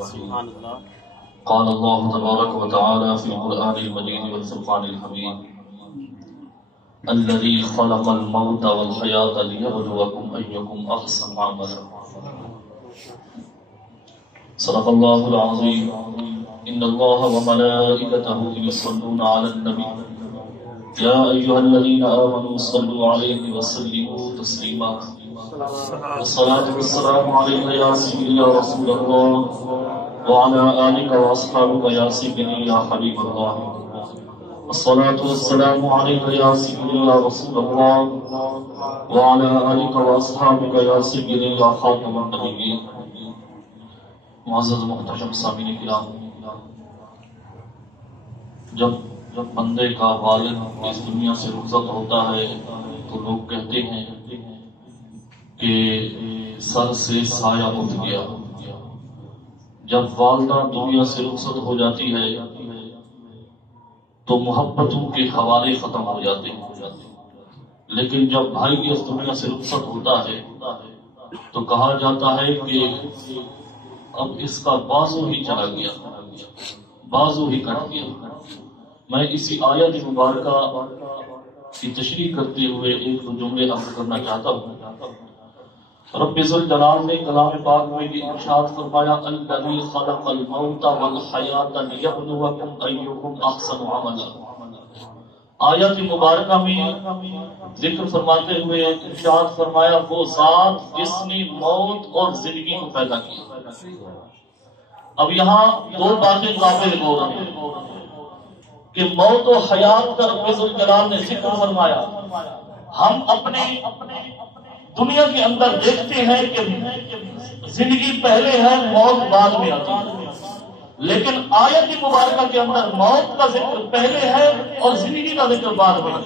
الرحيم. قال الله تبارك وتعالى في القرآن المجيد والفرقان الحميد: الذي خلق الموت والحياة ليبلوكم أيكم أحسن عملا. صدق الله العظيم. إن الله وملائكته يصلون على النبي يا أيها الذين آمنوا صلوا عليه وسلموا تسليما. والصلاة والسلام عليك يا سيدي يا رسول الله وعلى آلك وأصحابك يا سيدي يا حبيب الله. والصلاة والسلام عليك يا سيدي يا رسول الله وعلى آلك وأصحابك يا سيدي يا خاتم النبيين. معزز محترم سامعین کرام، جب بندے کا والد اس دنیا سے رخصت ہوتا ہے تو لوگ کہتے ہیں کہ سر سے سایہ اٹھ گیا. جب والدہ دنیا سے رخصت ہو جاتی ہے تو محبتوں کے حوالے ختم ہو جاتے ہیں، لیکن جب بھائی اس دنیا سے رخصت ہوتا ہے تو کہا جاتا ہے کہ اب اس کا بازو ہی چلا گیا، بازو ہی کٹ گیا. میں اسی آیت مبارکہ کی تشریح کرتے ہوئے ایک دو جملے عرض کرنا چاہتا ہوں. رب ذوالجلال نے کلام پاک میں یہ ارشاد فرمایا: الذی خلق الموت والحیاۃ لیبلوکم ایکم احسن عملا. آیت مبارکہ میں ذکر فرماتے ہوئے ارشاد فرمایا وہ ذات جس نے موت اور زندگی کو پیدا کیا. اب یہاں دو باتیں قابل غور ہیں کہ موت و حیات کا رب ذوالجلال نے ذکر فرمایا. ہم اپنے دنیا کے اندر دیکھتے ہیں کہ زندگی پہلے ہے، موت بعد میں آتی ہے، لیکن آیت مبارکہ کے اندر موت کا ذکر پہلے ہے اور زندگی کا ذکر بعد میں ہے.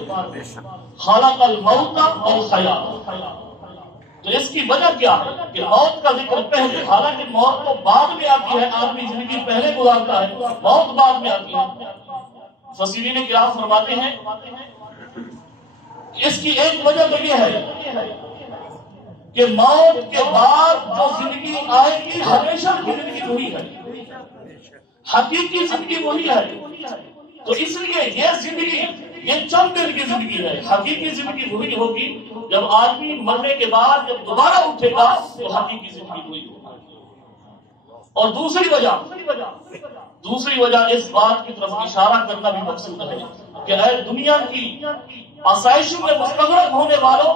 خلق الموت والحیات. تو اس کی وجہ کیا ہے کہ موت کا ذکر پہلے، حالانکہ موت تو بعد میں آتی ہے، آدمی زندگی پہلے گزارتا ہے، موت بعد میں آتی ہے. مفسرین کرام فرماتے ہیں اس کی ایک وجہ تو یہ ہے کہ موت کے بعد جو زندگی آئے گی ہمیشہ کی زندگی وہی ہے، حقیقی زندگی وہی ہے. تو اس لیے یہ زندگی یہ چند دن کی زندگی ہے، حقیقی زندگی وہی ہوگی. جب آدمی مرنے کے بعد جب دوبارہ اٹھے گا تو حقیقی زندگی وہی ہوگی. اور دوسری وجہ اس بات کی طرف اشارہ کرنا بھی مقصود ہے کہ اے دنیا کی آسائشوں میں مستغرق ہونے والوں،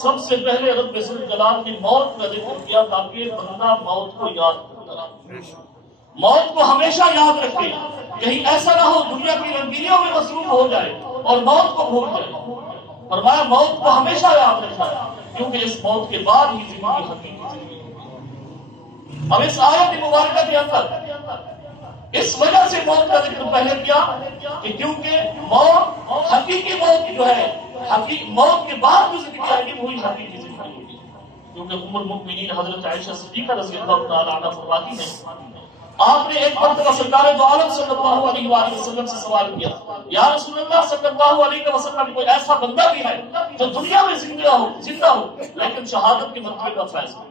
سب سے پہلے رب ذوالجلال نے موت کا ذکر کیا تاکہ بندہ موت کو یاد کرتا رہے، موت کو ہمیشہ یاد رکھے. کہیں ایسا نہ ہو دنیا کی رنگینیوں میں مصروف ہو جائے اور موت کو بھول جائے. فرمایا موت کو ہمیشہ یاد رکھا کیونکہ اس موت کے بعد ہی زندگی حقیقی زندگی. اب اس آیت مبارکہ کے اندر اس وجہ سے موت کا ذکر پہلے کیا کہ کیونکہ موت حقیقی موت جو ہے، موت کے بعد جو زندگی آئے گی وہی حقیقی زندگی ہوگی. کیونکہ ام المؤمنین حضرت عائشہ صدیقہ رضی اللہ تعالی عنہا فرماتی ہیں آپ نے ایک مرتبہ سرکار دو عالم صلی اللہ علیہ وآلہ وسلم سے سوال کیا: یا رسول اللہ صلی اللہ علیہ وسلم، کوئی ایسا بندہ بھی ہے جو دنیا میں زندہ ہو لیکن شہادت کے مرتبے کا فیصلہ،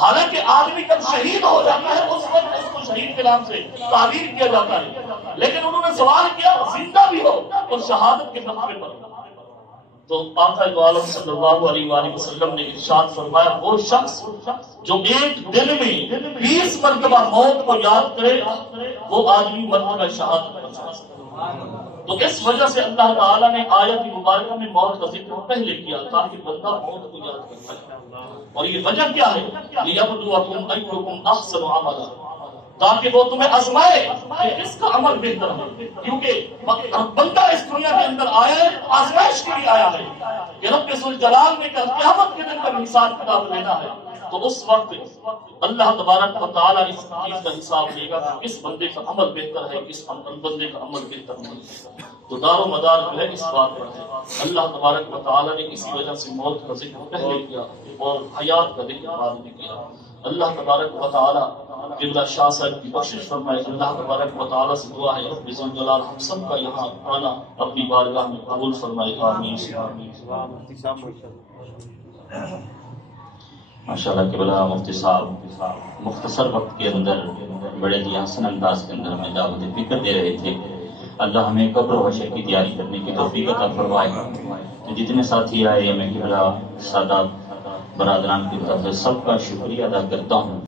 حالانکہ آدمی جب شہید ہو جاتا ہے اس وقت اس کو شہید کے نام سے تعبیر کیا جاتا ہے، لیکن انہوں نے سوال کیا زندہ بھی ہو اور شہادت کے مرتبے پر. تو آقا دو عالم صلی اللہ علیہ وآلہ وسلم نے ارشاد فرمایا وہ شخص جو ایک دن میں 20 مرتبہ موت کو یاد کرے وہ آدمی مرتبہ شہادت پر پہنچ سکتا ہے. تو اس وجہ سے اللہ تعالیٰ نے آیت مبارکہ میں موت کا ذکر پہلے کیا تاکہ بندہ موت کو یاد کر سکے. اور یہ وجہ کیا ہے؟ لِيَبْلُوَكُمْ أَيُّكُمْ أَحْسَنُ عَمَلًا، تاکہ وہ تمہیں آزمائے کہ اس کا عمل بہتر ہے. کیونکہ بندہ اس دنیا کے اندر آیا ہے آزمائش کے لیے آیا ہے کہ رب ذوالجلال نے قیامت کے دن کا حساب کتاب لینا ہے. تو اس وقت اللہ تبارک و تعالیٰ اس چیز کا حساب لے گا کہ کس بندے کا عمل بہتر ہے، کس بندے کا عمل بہتر نہیں ہے. تو دار و مدار جو ہے اس بات پر ہے. اللہ تبارک و تعالیٰ نے اسی وجہ سے موت کا ذکر پہلے کیا اور حیات کا ذکر بعد میں کیا. اللہ تبارک و تعالیٰ قبلہ شاہ صاحب کی بخشش فرمائے. اللہ تبارک و تعالیٰ سے دعا ہے رب ذوالجلال ہم سب کا یہاں آنا اپنی بارگاہ میں قبول فرمائے. آمین. ماشاءاللہ کہ بلا مفتی صاحب مختصر وقت کے اندر بڑے ہی حسن انداز کے اندر ہمیں دعوت فکر دے رہے تھے. اللہ ہمیں قبر و حشر کی تیاری کرنے کی توفیق عطا فرمائے. تو جتنے ساتھی آئے میں قبلہ سادات برادران کی طرف سے سب کا شکریہ ادا کرتا ہوں.